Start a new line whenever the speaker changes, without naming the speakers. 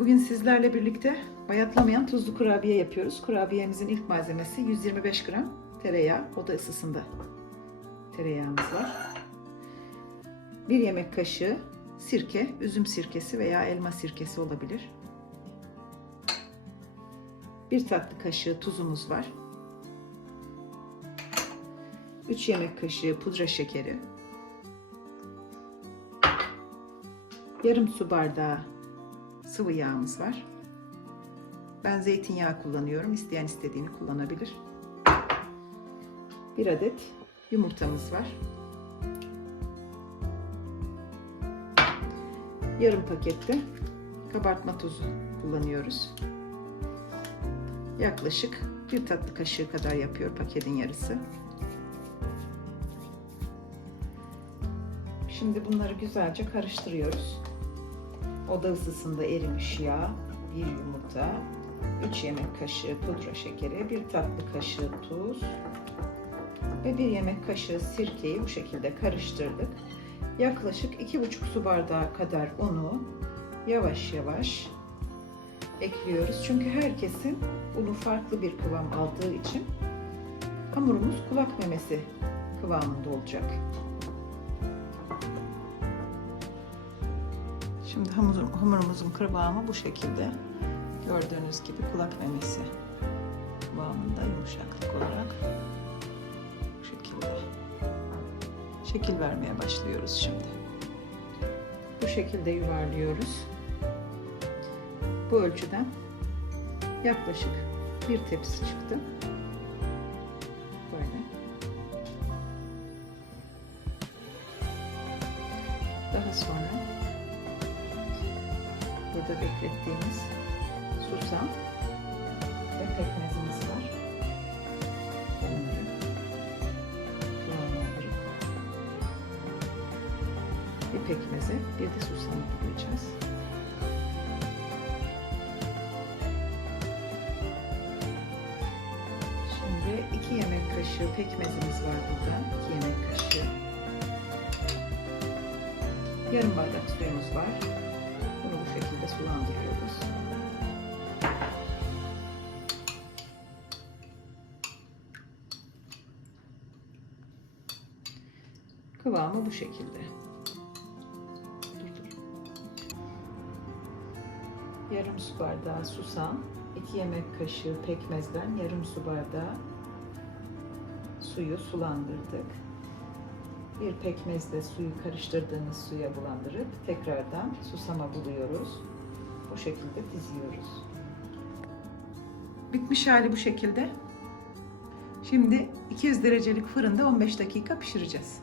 Bugün sizlerle birlikte bayatlamayan tuzlu kurabiye yapıyoruz. Kurabiyemizin ilk malzemesi 125 gram tereyağı oda ısısında tereyağımız var. Bir yemek kaşığı sirke, üzüm sirkesi veya elma sirkesi olabilir. Bir tatlı kaşığı tuzumuz var. 3 yemek kaşığı pudra şekeri. Yarım su bardağı sıvı yağımız var. Ben zeytinyağı kullanıyorum. İsteyen istediğini kullanabilir. Bir adet yumurtamız var. Yarım pakette kabartma tozu kullanıyoruz. Yaklaşık bir tatlı kaşığı kadar yapıyor paketin yarısı. Şimdi bunları güzelce karıştırıyoruz. Oda ısısında erimiş yağ, bir yumurta, 3 yemek kaşığı pudra şekeri, bir tatlı kaşığı tuz ve bir yemek kaşığı sirkeyi bu şekilde karıştırdık. Yaklaşık 2,5 su bardağı kadar unu yavaş yavaş ekliyoruz. Çünkü herkesin unu farklı bir kıvam aldığı için hamurumuz kulak memesi kıvamında olacak. Şimdi hamur, hamurumuzun kıvamı bu şekilde. Gördüğünüz gibi kulak memesi kıvamında yumuşaklık olarak bu şekilde şekil vermeye başlıyoruz şimdi. Bu şekilde yuvarlıyoruz. Bu ölçüden yaklaşık bir tepsi çıktı. Böyle. Daha sonra burada beklettiğimiz susam ve pekmezimiz var. Bir pekmeze bir de susam koyacağız. Şimdi iki yemek kaşığı pekmezimiz var burada. İki yemek kaşığı. Yarım bardak suyumuz var. Sulandırıyoruz. Kıvamı bu şekilde. Yarım su bardağı susam, 2 yemek kaşığı pekmezden yarım su bardağı suyu sulandırdık. Bir pekmezle suyu karıştırdığımız suya bulandırıp tekrardan susama buluyoruz. Bu şekilde diziyoruz. Bitmiş hali bu şekilde. Şimdi 200 derecelik fırında 15 dakika pişireceğiz.